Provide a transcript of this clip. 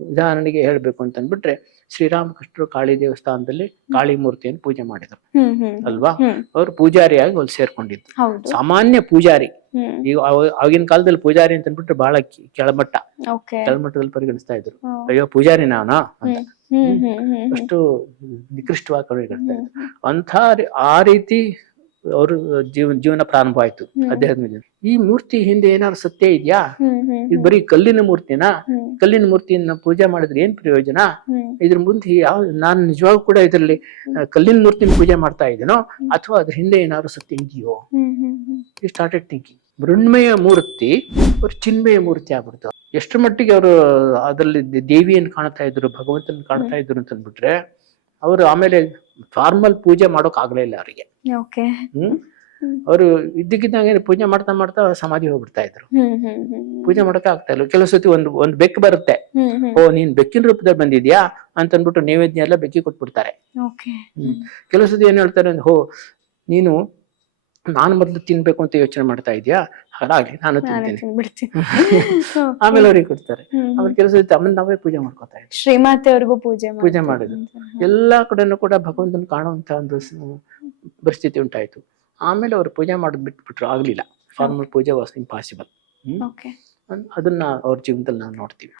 ಉದಾಹರಣೆಗೆ ಹೇಳ್ಬೇಕು ಅಂತ ಅಂದ್ಬಿಟ್ರೆ ಶ್ರೀರಾಮಕೃಷ್ಣರು ಕಾಳಿ ದೇವಸ್ಥಾನದಲ್ಲಿ ಕಾಳಿ ಮೂರ್ತಿಯನ್ನು ಪೂಜೆ ಮಾಡಿದ್ರು ಅಲ್ವಾ. ಅವ್ರು ಪೂಜಾರಿಯಾಗಿ ಅಲ್ಲಿ ಸೇರ್ಕೊಂಡಿದ್ರು, ಸಾಮಾನ್ಯ ಪೂಜಾರಿ. ಈಗ ಆಗಿನ ಕಾಲದಲ್ಲಿ ಪೂಜಾರಿ ಅಂತ ಅಂದ್ಬಿಟ್ರೆ ಬಹಳ ಕೆಳಮಟ್ಟದಲ್ಲಿ ಪರಿಗಣಿಸ್ತಾ ಇದ್ರು. ಅಯ್ಯೋ ಪೂಜಾರಿ ನಾನಾ ಅಂತ ಅಷ್ಟು ನಿಕೃಷ್ಟವಾಗಿ ಪರಿಗಣಿಸ್ತಾ ಇದ್ರು. ಆ ರೀತಿ ಅವರು ಜೀವನ ಪ್ರಾರಂಭ ಆಯ್ತು ಅಧ್ಯಾತ್ಮ. ಈ ಮೂರ್ತಿ ಹಿಂದೆ ಏನಾದ್ರು ಸತ್ಯ ಇದೆಯಾ? ಇದು ಬರೀ ಕಲ್ಲಿನ ಮೂರ್ತಿನಾ? ಕಲ್ಲಿನ ಮೂರ್ತಿಯನ್ನ ಪೂಜೆ ಮಾಡಿದ್ರೆ ಏನ್ ಪ್ರಯೋಜನ? ಇದ್ರ ಮುಂದೆ ನಾನು ನಿಜವಾಗೂ ಕೂಡ ಇದರಲ್ಲಿ ಕಲ್ಲಿನ ಮೂರ್ತಿನ ಪೂಜೆ ಮಾಡ್ತಾ ಇದ್ದೀನೋ ಅಥವಾ ಅದ್ರ ಹಿಂದೆ ಏನಾದ್ರು ಸತ್ಯ ಇದೆಯೋ? ಈ ಸ್ಟಾರ್ಟೆಡ್ ಥಿಂಕಿಂಗ್. ಮೃಣ್ಮಯ ಮೂರ್ತಿ ಅವ್ರು ಚಿನ್ಮಯ ಮೂರ್ತಿ ಆಗ್ಬಿಡ್ತು. ಎಷ್ಟರ ಮಟ್ಟಿಗೆ ಅವರು ಅದರಲ್ಲಿ ದೇವಿಯನ್ನು ಕಾಣ್ತಾ ಇದ್ರು, ಭಗವಂತನ ಕಾಣ್ತಾ ಇದ್ರು ಅಂತ ಅಂದ್ಬಿಟ್ರೆ ಅವರು ಆಮೇಲೆ ಫಾರ್ಮಲ್ ಪೂಜೆ ಮಾಡೋಕ್ ಆಗ್ಲೇ ಇಲ್ಲ ಅವರಿಗೆ. ಅವರು ಇದ್ದಕ್ಕಿದ್ದಂಗೆ ಪೂಜೆ ಮಾಡ್ತಾ ಮಾಡ್ತಾ ಸಮಾಧಿ ಹೋಗ್ಬಿಡ್ತಾ ಇದ್ರು. ಪೂಜೆ ಮಾಡಕ್ಕೆ ಆಗ್ತಾ ಇಲ್ಲ. ಕೆಲವು ಸತಿ ಒಂದು ಬೆಕ್ಕು ಬರುತ್ತೆ, ಓ ನೀನ್ ಬೆಕ್ಕಿನ ರೂಪದಲ್ಲಿ ಬಂದಿದ್ಯಾ ಅಂತ ಅಂದ್ಬಿಟ್ಟು ನೈವೇದ್ಯ ಎಲ್ಲ ಬೆಕ್ಕಿ ಕೊಟ್ಬಿಡ್ತಾರೆ. ಕೆಲವು ಸತಿ ಏನ್ ಹೇಳ್ತಾರೆ, ಹೋ ನೀನು ನಾನು ಮೊದ್ಲು ತಿನ್ಬೇಕು ಅಂತ ಯೋಚನೆ ಮಾಡ್ತಾ ಇದ್ಯಾ, ಹಾಗಾಗಿ ನಾನು ತಿಂತೀನಿ ಆಮೇಲೆ ಅವ್ರಿಗೆ ಕೊಡ್ತಾರೆ. ಆಮೇಲೆ ಕೆಲಸ ಆಮೇಲೆ ನಾವೇ ಪೂಜೆ ಮಾಡ್ಕೊತಾ ಇದ್ವಿ, ಶ್ರೀಮಾತೆ ಅವ್ರಿಗೂ ಪೂಜೆ ಮಾಡಿದ್ರು. ಎಲ್ಲಾ ಕಡೆನೂ ಕೂಡ ಭಗವಂತನ ಕಾಣುವಂತ ಒಂದು ಪರಿಸ್ಥಿತಿ ಉಂಟಾಯ್ತು. ಆಮೇಲೆ ಅವ್ರು ಪೂಜೆ ಮಾಡೋದು ಬಿಟ್ಬಿಟ್ರು, ಆಗ್ಲಿಲ್ಲ. ಫಾರ್ಮಲ್ ಪೂಜೆ ವಾಸ್ ಇಂಪಾಸಿಬಲ್. ಅದನ್ನ ಅವ್ರ ಜೀವನದಲ್ಲಿ ನಾವು ನೋಡ್ತೀವಿ.